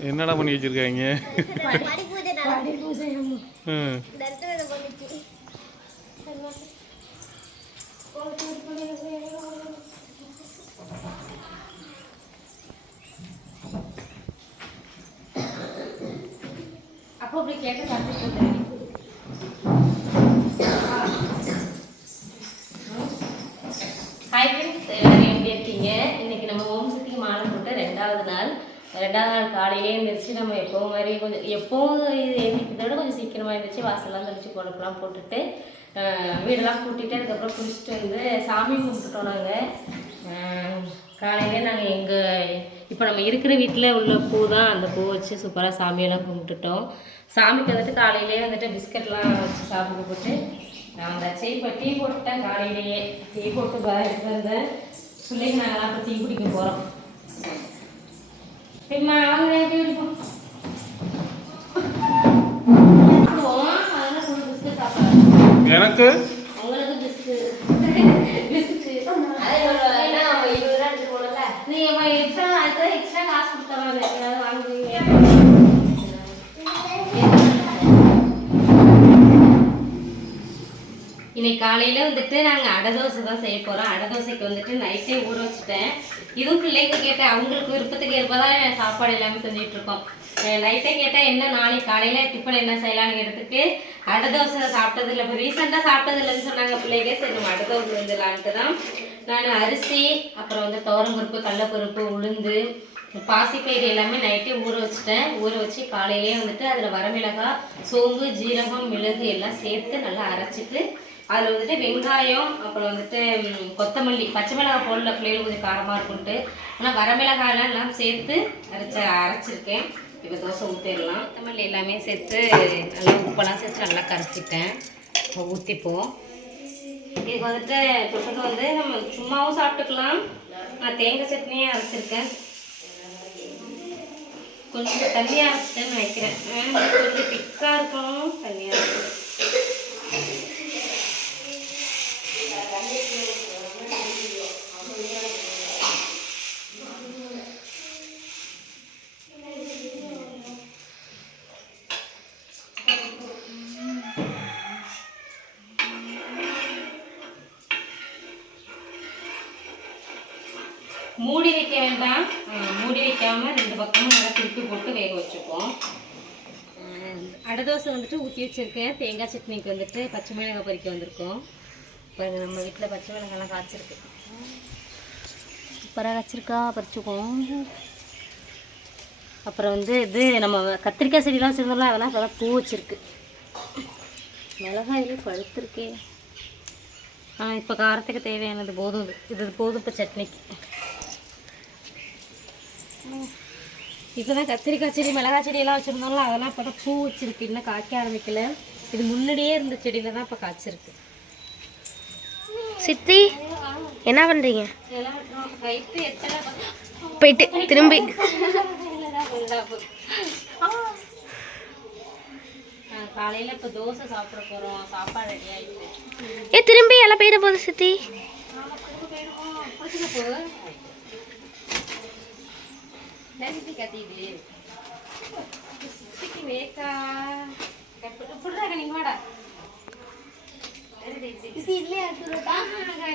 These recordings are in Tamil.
என்னடா பண்ணி வச்சிருக்காங்க? அப்போ அப்படி கேட்டு ஹாய் ஃப்ரெண்ட்ஸ் எல்லாரும் எப்படி இருக்கீங்க இன்னைக்கு நம்ம ஓம் சக்திக்கு மாலை போட்டு ரெண்டாவது நாள் ரெண்டாவது நாள் காலையிலே எழுந்திரிச்சு நம்ம எப்போவும் மாதிரி கொஞ்சம் எப்போவும் இது எழுந்திரிக்கிறத விட கொஞ்சம் சீக்கிரமாக எழுந்திரிச்சு வாசல்லாம் தெளிச்சு குழப்பெல்லாம் போட்டுட்டு வீடெல்லாம் கூட்டிகிட்டு அதுக்கப்புறம் குளிச்சுட்டு வந்து சாமி கும்பிட்டுட்டோம் நாங்கள் காலையிலே நாங்கள் எங்கள் இப்போ நம்ம இருக்கிற வீட்டில் உள்ள பூ தான் அந்த பூ வச்சு சூப்பராக சாமியெல்லாம் கும்பிட்டுட்டோம். சாமிக்கு வந்துட்டு காலையிலே வந்துட்டு பிஸ்கட்லாம் வச்சு சாப்பிட்டு போட்டு நான் அந்த இப்போ டீ போட்டுட்டேன் காலையிலேயே. டீ போட்டு வந்தேன் பிள்ளைங்க நாங்களாம் இப்போ டீ குடிக்க போகிறோம் சரிம்மா அவங்க டீ குடிப்போம் சாப்பிடுவோம் அதெல்லாம் கொஞ்சம் பிஸ்கட் சாப்பிடலாம் எனக்கு நீ எக்ஸ்ட்ரா அதுக்கு எக்ஸ்ட்ரா காசு கொடுத்தவாங்க இன்னைக்கு காலையில் வந்துட்டு நாங்கள் அடை தோசை தான் செய்ய போகிறோம் அடை தோசைக்கு வந்துட்டு நைட்டே ஊற வச்சுட்டேன். இதுவும் பிள்ளைங்க கேட்டேன் அவங்களுக்கு விருப்பத்துக்கு ஏற்ப தான் சாப்பாடு எல்லாமே செஞ்சுட்டு இருக்கோம். நைட்டே கேட்டால் என்ன நாளைக்கு காலையில் டிஃபன் என்ன செய்யலாம்னு எடுத்துட்டு அடை தோசை சாப்பிட்டது இல்லை. இப்போ ரீசெண்டாக சாப்பிட்டது இல்லைன்னு சொன்னாங்க பிள்ளைங்க. சரி நம்ம அடை தோசை செஞ்சிடலான்ட்டு தான். நான் அரிசி அப்புறம் வந்து துவரம்பருப்பு கடலப்பருப்பு உளுந்து பாசிப்பயிறு எல்லாமே நைட்டே ஊற வச்சுட்டேன். ஊற வச்சு காலையிலேயே வந்துட்டு அதில் வரமிளகாய் சோம்பு ஜீரகம் மிளகு எல்லாம் சேர்த்து நல்லா அரைச்சிட்டு அதில் வந்துட்டு வெங்காயம் அப்புறம் வந்துட்டு கொத்தமல்லி பச்சை மிளகாய் போடல பிள்ளைகள் கொஞ்சம் காரமாக இருக்கும்ன்ட்டு ஆனால் வரமிளகாயெல்லாம் எல்லாம் சேர்த்து அரைச்ச அரைச்சிருக்கேன். இப்போ தோசை ஊற்றிடலாம் கொத்தமல்லி எல்லாமே சேர்த்து நல்லா உப்பெல்லாம் சேர்த்து நல்லா கரைச்சிட்டேன். இப்போ ஊற்றிப்போம் இதுக்கு வந்துட்டு தொட்டுட்டு வந்து நம்ம சும்மாவும் சாப்பிட்டுக்கலாம். நான் தேங்காய் சட்னியே அரைச்சிருக்கேன். கொஞ்சம் தண்ணியாக அரைச்சிட்டேன்னு நினைக்கிறேன். கொஞ்சம் திக்காக இருக்கணும் தண்ணியாக இருக்கும் பக்கமும் நல்லா திருப்பி போட்டு வேக வச்சுப்போம் அடை தோசை வந்துட்டு ஊற்றி வச்சிருக்கேன். தேங்காய் சட்னிக்கு வந்துட்டு பச்சை மிளகாய் பறிக்க வந்திருக்கோம். பாருங்க நம்ம வீட்டில் பச்சை மிளகாய்லாம் காய்ச்சிருக்கு. சூப்பராக காய்ச்சிருக்கா பறிச்சுக்குவோம். அப்புறம் வந்து இது நம்ம கத்திரிக்காய் செடிலாம் வச்சுருந்தோம்ல அதெல்லாம் இப்போ பூ வச்சிருக்கு. மிளகாயிலே பழுத்திருக்கே. ஆ இப்போ காரத்துக்கு தேவையானது போதும். இது இது போதும் இப்போ சட்னிக்கு. இப்போ தான் கத்திரிக்காய் செடி மிளகாய் செடியெல்லாம் வச்சுருந்தோம்ல அதெல்லாம் இப்போ தான் பூ வச்சிருக்கு. இன்னும் காய்க்க ஆரம்பிக்கல. இது முன்னாடியே இருந்த செடியில தான் இப்போ காய்ச்சிருக்கு. சித்தி என்ன எத்தனை போயிட்டு திரும்பி. காலையில் இப்போ தோசை சாப்பிட போகிறோம் சாப்பாடு ரெடி ஆகிட்டு ஏ திரும்பி எல்லாம் போயிட போகுது சித்தி. கத்திது சித்திக்கு வேக்கா புடுறாங்க நீங்க வாடா.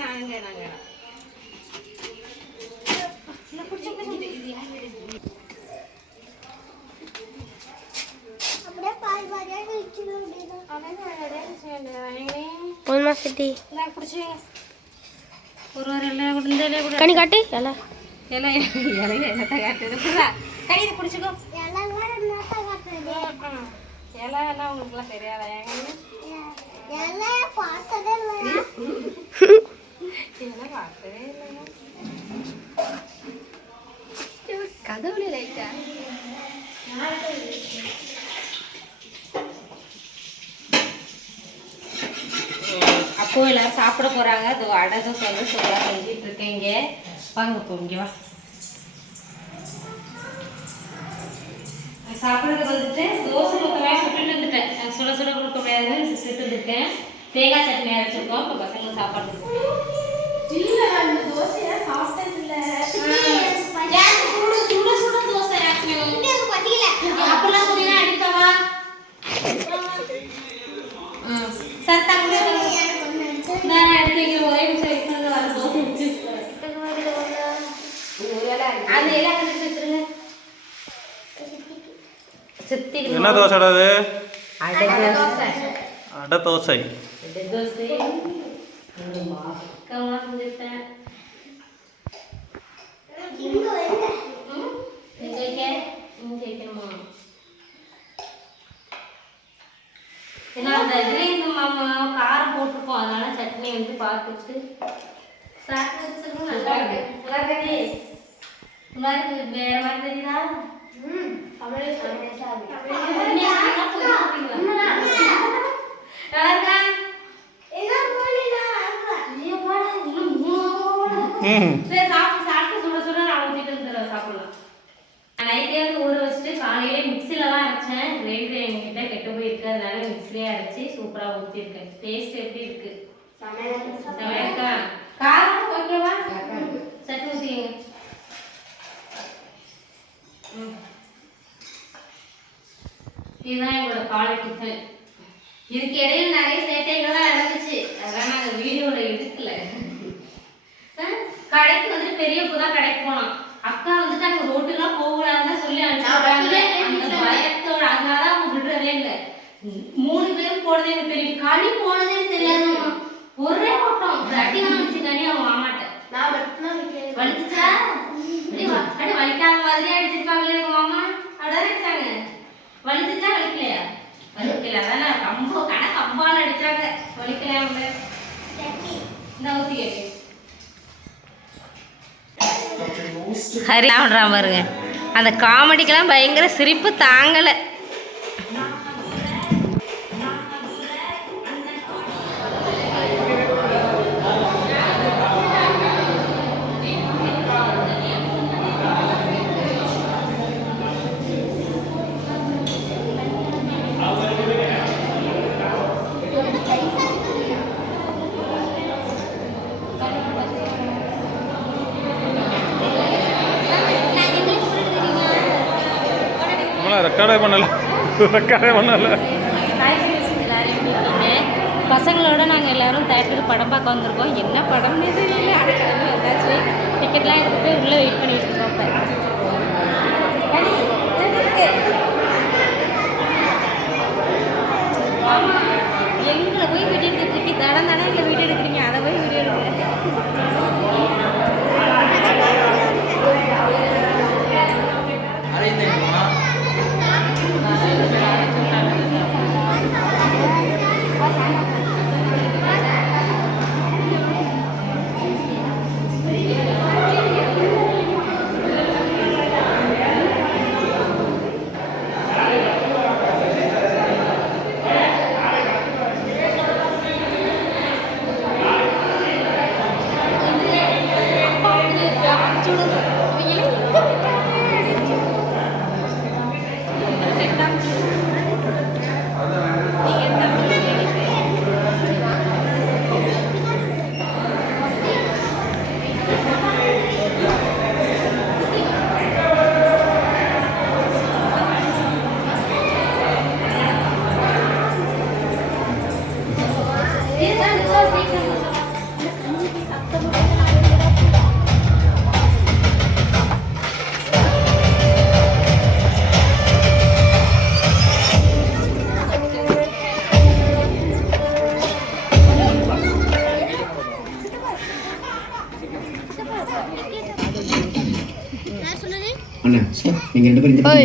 நாங்க நாங்க போதுமா சித்தி? ஒரு ஒரு இந்த இலையை கூட கனி காட்டு எல்லாம் இலை இலையில என்னத்தை காட்டுது புடுறா கையில் பிடிச்சிக்கோ இலை எல்லாம் உங்களுக்குலாம் தெரியாதா? ஏங்க? இதெல்லாம் பார்த்ததே இல்லைங்க. கதவுல லைட்டா. அப்போ எல்லாரும் சாப்பிட போறாங்க. அது அடை தோசை வந்து சூப்பராக செஞ்சுட்டு இருக்கேன் வாங்க போ இங்கே வா சாப்பிட்றதுக்கு வந்துட்டு தோசை மொத்தமாக சுட்டுட்டு வந்துட்டேன் எனக்கு சுட சுட கொடுக்க முடியாதுன்னு சுட்டுட்டு வந்துட்டேன் தேங்காய் சட்னி அரைச்சிருக்கோம் இப்போ பசங்களுக்கு சாப்பாடு இல்லை அந்த தோசையா சாப்பிட்டேன் இல்ல சுட சுட சுட தோசை ஆக்கணும் அந்த எல்லாம் கண்டிச்சு வச்சிருங்க சித்தி என்ன தோசைடா அது? அடை தோசை. ஏன்னா அந்த மாமா காரம் போட்டிருக்கோம். அதனால சட்னி வந்து பார்த்துட்டு சாப்பிட்டு நல்லா இருக்கு. வேற மாதிரி தெரியுதா. ம். சரி, சாப்பிட்டு சாப்பிட்டு சுட சுட நான் வந்துடுறேன், சாப்பிடலாம். நைட்டே வந்து ஊற வச்சுட்டு காலையிலே மிக்ஸில தான் அரைச்சேன் கிரைண்டர் என்கிட்ட கெட்டு போயிருக்கு அதனால மிக்ஸிலே அரைச்சி சூப்பரா ஊத்திருக்கேன் டேஸ்ட் எப்படி இருக்கு இருக்கா காரம் ஓகேவா சட்னி ஊத்திங்க ம். இதுதான் எங்களோட காலை டிஃபன் இதுக்கு இடையில நிறைய சேட்டைகள்லாம் நடந்துச்சு. அதெல்லாம் நாங்கள் வீடியோவில் எடுக்கல. கடைக்கு வந்துட்டு பெரியப்போ தான் கடைக்கு போனோம் அக்கா வந்துட்டு அங்கே ரோட்டுலாம் போகக்கூடாதுன்னு சொல்லி அனுப்பிச்சாங்க அந்த பயத்தோட அதனால தான் அவங்க விடுறதே இல்லை. மூணு பேரும் போனதே எனக்கு தெரியும் களி போனதே தெரியாதுமா ஒரே ஓட்டம். அடி வாங்கிச்சு கனி அவங்க மாமாட்ட. வலிச்சுச்சா? அடி வலிக்காத மாதிரி அடிச்சிருப்பாங்களே எங்க மாமா? அப்படிதான் அடிச்சாங்க வலிச்சுச்சா? வலிக்கலையா? வலிக்கல. அதானே கம்பு கண கம்பால அடிச்சாங்க. வலிக்கலையா அவங்க இந்த ஊத்தி கேட்டு. ஹரி பாருங்க. அந்த காமெடிக்கெல்லாம் பயங்கர சிரிப்பு தாங்கலை. பசங்களோட நாங்கள் எல்லாரும் தேட்டருக்கு படம் பார்க்க வந்திருக்கோம். என்ன படம் தெரியல அடுத்த வந்தாச்சு டிக்கெட்லாம் எடுத்துகிட்டு போய் உள்ளே வெயிட் பண்ணிட்டு இருக்கோம் இப்போ ஆமா, எங்களை போய் வீடியோ எடுத்துருக்கீங்க தடம் தானே இல்லை வீடியோ எடுக்கிறீங்க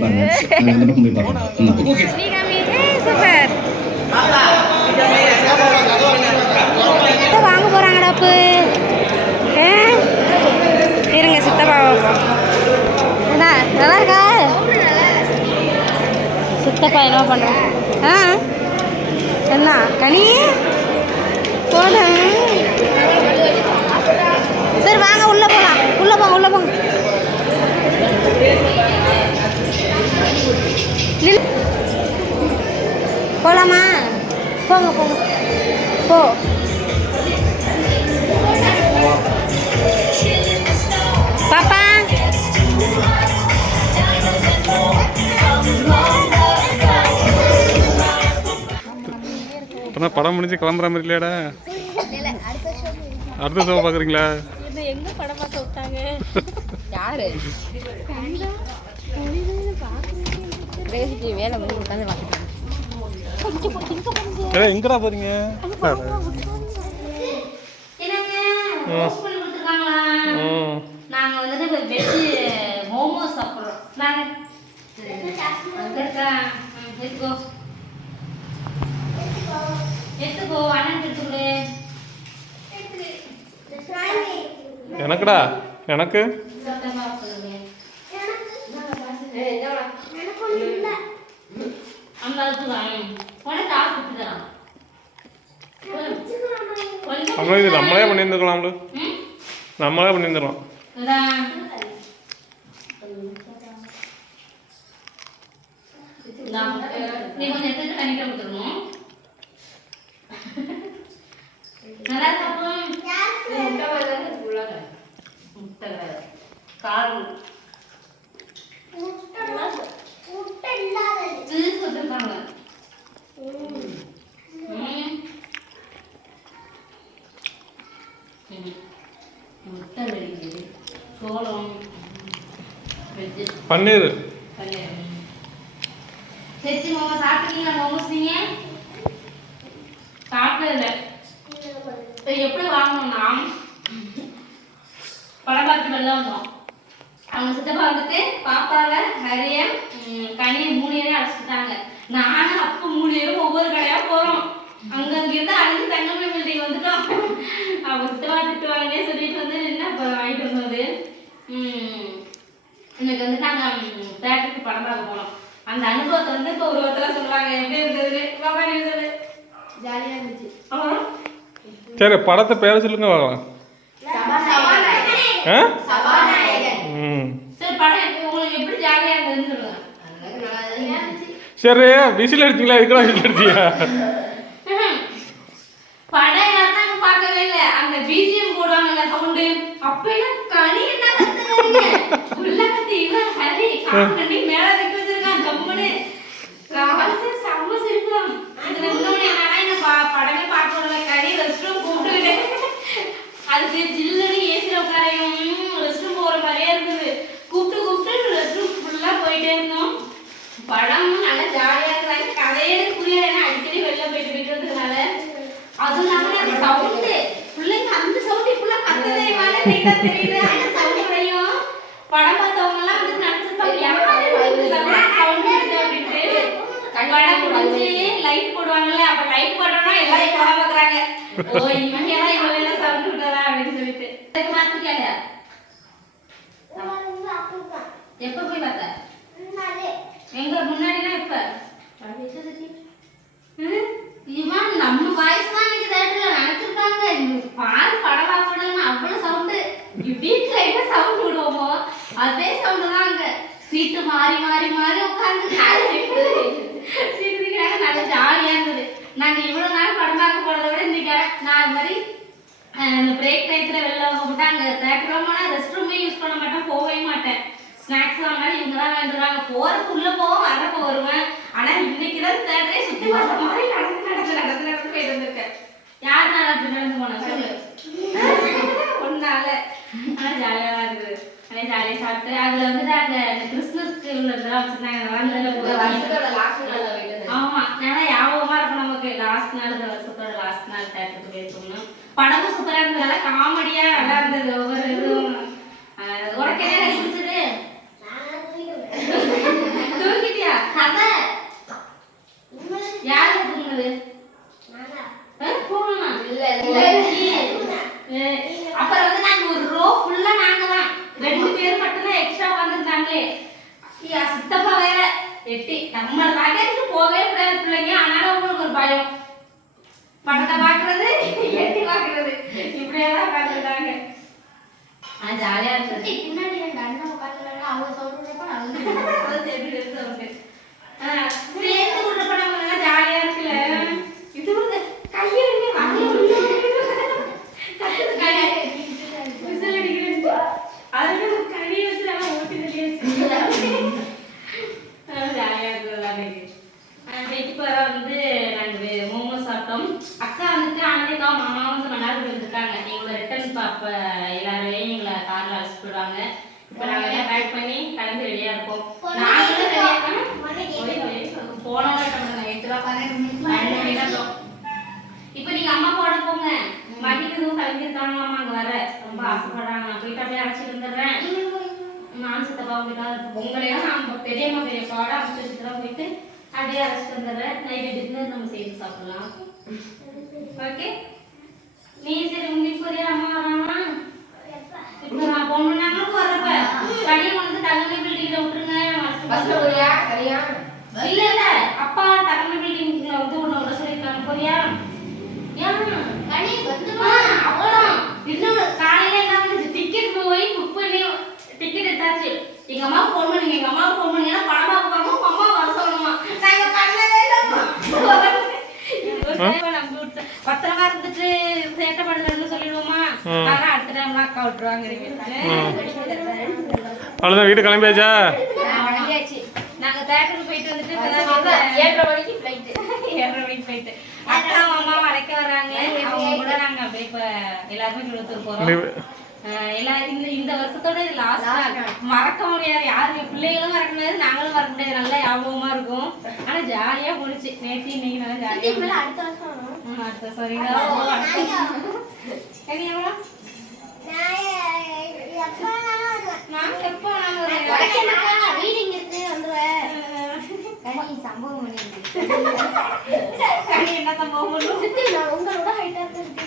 போய் பாருங்க. அந்த பக்கம் போய் வாங்க போறாங்கடா அப்பு இருங்க சித்தப்பா என்ன நல்லா இருக்கா சித்தப்பா என்ன பண்றேன் ஆ என்ன கனி போதும் சரி வாங்க உள்ள போலாம் உள்ள போங்க உள்ள போங்க நில் போலாமா? போங்க போங்க. போ. பாப்பா. இப்போதான் படம் முடிஞ்சு கிளம்புற மாதிரி இல்லையாடா? அடுத்த ஷோ பார்க்குறீங்களா? எங்க படம் பார்க்க விட்டாங்க? யாரு ரேசிக்கு வேலை பண்ணி உட்காந்து பார்த்துட்டு எங்கடா போறீங்க? நாங்க வந்துட்டு இப்போ வெஜ் மோமோஸ் சாப்பிட்றோம். நாங்க அங்க இருக்கா ம், எடுத்துக்கோ. எடுத்துக்கோ அண்ணன் எடுத்துக்கொடு எனக்குடா எனக்கு சத்தமா சொல்லுங்க நம்ம இது நம்மளே பண்ணியிருந்துக்கலாம்ல நம்மளே பண்ணியிருந்துக்கலாம் நீ கொஞ்சம் எடுத்துட்டு தண்ணிட்ட கொடுத்துடணும் நல்லா சாப்பிடும் முட்டை வேறு காரம் ஜூஸ் வச்சுருக்காங்க ம். ம். முட்டை வெடிக்குது சோளம் வெஜ்ஜு பன்னீர். பன்னீர் செச்சு மாமா சாப்பிட்டீங்களா மோமோஸ் நீங்க சாப்பிடல எப்படி வாங்கணும்னா படம் பார்த்து வெளில வந்தோம். அவங்க சித்தப்பா வந்துட்டு பாப்பாவை நிறைய கனி மூணு பேரையும் அழைச்சிட்டாங்க. நானும் அப்போ மூணு பேரும் ஒவ்வொரு கடையா போறோம். அங்க இருந்து அழிஞ்சு தங்கமணி பில்டிங் வந்துட்டோம். அவங்க சித்தப்பா திட்டுவாங்கன்னே சொல்லிட்டு வந்து என்ன இப்போ வாங்கிட்டு வந்தது. உம், இன்னைக்கு வந்து நாங்க தேட்டருக்கு படம் பார்க்க போனோம். அந்த அனுபவத்தை வந்து இப்போ ஒரு ஒருத்தர சொல்றாங்க எப்படி இருந்தது? பாப்பா நீ சொல்லு இருந்துச்சு. சரி படத்தை பேர சொல்லுங்க பார்க்கலாம் ஆ? சபாநாயகன். ம். சரி விசில் அடிச்சிங்களா? இதுக்கெல்லாம் விசில் அடிச்சியா? படம் பார்க்கவே இல்லை. அந்த பிஜிஎம் போடுவாங்கல்ல சவுண்டு அப்பெல்லாம் கனி என்ன கத்துறாங்க உள்ள கத்தி இவன் ஹரி கால் கட்டி மேல தூக்கி வச்சிருக்கான் ஜம்முன்னு காசு செம்ம சிரிக்கலாம் அதுல இன்னொன்னு என்னன்னா என்ன ப- படமே பார்க்க கறி கனி ரெஸ்ட் ரூம் கூப்பிட்டு அதுக்கு ஜில்லுன்னு ஏசியில் உட்காரையும் ரெஸ்ட் ரூம் போகிற மாதிரியே இருக்குது கூப்பிட்டு கூப்பிட்டு ரெஸ்ட் ரூம் ஃபுல்லாக போயிட்டே இருந்தோம் படம் நல்லா ஜாலியாக இருந்தாங்க கதையே எனக்கு புரியல ஏன்னா அடிக்கடி வெளில போயிட்டு போயிட்டு வந்ததுனால அதுவும் இல்லாமல் அந்த சவுண்டு பிள்ளைங்க அந்த சவுண்டு இப்பெல்லாம் கத்ததே மாதிரி நீட்டா தெரியுது அந்த சவுண்டையும் படம் பார்த்தவங்கலாம் வந்து நினச்சிருப்பாங்க யாரு இந்த சவுண்ட் வருது அப்படின்ட்டு படம் முடிஞ்சு லைட் போடுவாங்கல்ல அப்ப லைட் போட்டோம்னா எல்லாரும் படம் பார்க்குறாங்க ஓ இவங்க எல்லாம் இவ்வளோ எல்லாம் சவுண்ட் விட்டதா அப்படின்னு சொல்லிட்டு அதுக்கு மாத்திக்கலையா எப்போ போய் பார்த்த? எங்க முன்னாடினா இப்ப ம், இவன் நம்ம வாய்ஸ் தான் இன்னைக்கு தேட்டர்ல நினைச்சிருக்காங்க பாரு படம் பார்க்கணும்னு அவ்வளவு சவுண்டு வீட்டுல என்ன சவுண்ட் விடுவோமோ? அதே சவுண்டு தான் அங்க. சீட்டு மாறி மாறி மாறி உட்காந்து சீட்டு நல்ல ஜாலியா இருந்தது நாங்க இவ்வளவு நாள் படம் பார்க்க போறதை விட இன்னைக்கு நான் அது மாதிரி பிரேக் டயத்துல வெளில போக மாட்டேன் அங்க தேட்டர் போனா ரெஸ்ட் ரூமே யூஸ் பண்ண மாட்டேன் போகவே மாட்டேன். ஸ்நாக்ஸ் வாங்கினாலும் இவங்க தான் வாங்கிடுறாங்க. போறதுக்குள்ள போவோம் வரப்போ வருவேன். ஆனா இன்னைக்கு தான் தேட்டரே சுத்தி பார்த்த மாதிரி நடந்து நடந்து நடந்து நடந்து போயிட்டு வந்திருக்கேன். யார் நான் அப்படி நடந்து போனேன்? சொல்லு. ஒன்னால. ஆனா ஜாலியா தான் இருந்தது. அதே ஜாலியா சாப்பிட்டு அதுல வந்துட்டு அங்க இந்த கிறிஸ்மஸ்க்கு உள்ளதெல்லாம் வச்சிருந்தாங்க. அந்த ஆமா. ஏன்னா ஞாபகமா இருக்கும் நமக்கு. லாஸ்ட் நாள் இந்த வருஷத்தோட லாஸ்ட் நாள் தேட்டருக்கு போயிருக்கோம்னு படமும் சூப்பரா இருந்தது. நல்லா காமெடியா நல்லா இருந்தது. ஒவ்வொரு உனக்கு என்ன அப்புறம் வந்து நாங்க ஒரு ரோ ஃபுல்லா நாங்க தான். ரெண்டு பேர் மட்டும் தான் எக்ஸ்ட்ரா வந்திருந்தாங்களே சித்தப்பா வேற. எட்டி நம்ம நகைக்கு போகவே கூடாது பிள்ளைங்க. ஆனாலும் உங்களுக்கு ஒரு பயம். படத்தை பார்க்கறது எட்டி பார்க்கறது இப்படியே தான் ஆ ஜாலியா இருந்தது. பின்னாடி ரெண்டு அண்ணன் உட்காந்துருக்காங்க அவங்க சொல்றப்ப நான் சேர்ந்து விடுறப்ப நம்ம நல்லா ஜாலியா இருக்குல்ல இது வந்து கையை வந்து வாயில விட்டு கத்துது கையை. விசில் அடிக்கிறேன்ட்டு. அதுக்கு ஒரு கையை வச்சு நல்லா ஓட்டி தள்ளியே வச்சிருக்காங்க. ஆ, ஜாலியா இருந்தது அன்னைக்கு. ஆ, இப்போ வந்து நாங்க வே- மோமோஸ் சாப்பிட்டோம் அக்கா வந்துட்டு அன்னைக்கா மாமா வந்து மன்னார்குடி வந்துருக்காங்க எங்களோட ரிட்டர்ன் பாப்ப எல்லாரையும் எங்களை கார்ல அழைச்சிட்டு போயிடுவாங்க இப்போ நீங்க அம்மா போட போங்க மதியம் எதுவும் கிளம்பியிருக்காங்களாமா அங்க வர ரொம்ப ஆசைப்படுறாங்க. நான் போயிட்டு அப்படியே அழைச்சிட்டு வந்துடுறேன். நான் சித்தப்பா கிட்ட உங்களையும் நான் பெரியம்மா பெரியப்பாவோட அழைச்சிட்டு தான் போயிட்டு அப்படியே அழைச்சிட்டு வந்துடுறேன். நைட்டு டின்னர் நம்ம சேர்த்து சாப்பிடலாம். ஓகே? நீ சரி உங்களுக்கு புரிய அம்மா இப்போ நான் ஃபோன் பண்ணாங்களும் வரப்ப கடையை வந்து தங்கமணி பில்டிங்கில் விட்டுருங்க. பஸ்ல போறியா? சரியா? இல்ல இல்ல. அப்பா தங்கமணி பில்டிங்ல வந்து உன்னை விட சொல்லியிருக்காங்க. போறியா ஏன்? எங்க அம்மாவுக்கு phone பண்ணுங்க, எங்க அம்மாவுக்கு phone பண்ணுங்க. படம் பார்க்க போறோமா, உங்க அம்மா வர சொல்லணுமா. நாங்க பண்ணவே பத்திரமா இருந்துட்டு சேட்டை பண்ணுங்கன்னு சொல்லிடுவோமா? ஆனா அடுத்த time லாம் அக்கா விட்டுருவாங்க அவ்வளோதான் வீட்டு கிளம்பியாச்சா? நாங்க தேட்டருக்கு போயிட்டு வந்துட்டு ஏழரை மணிக்கு ஃப்ளைட்டு ஏழரை மணிக்கு போயிட்டு. அக்கா மாமா வளைக்க வராங்க அவங்க கூட நாங்க அப்படியே இப்ப எல்லாருமே Leave. ஆஹ் எல்லாரும் இந்த இந்த வருஷத்தோட இது லாஸ்ட் மறக்க முடியாது. யாருமே பிள்ளைகளும் மறக்க முடியாது நாங்களும் மறக்க முடியாது. நல்லா ஞாபகமா இருக்கும். ஆனா ஜாலியா போணுச்சு. நேற்று இன்னைக்கு நல்லா ஜாலியா அடுத்த வருஷம் அடுத்த இருக்கு, சம்பவம் என்ன சம்பவம் உங்களோட இருக்கேன். சித்தி.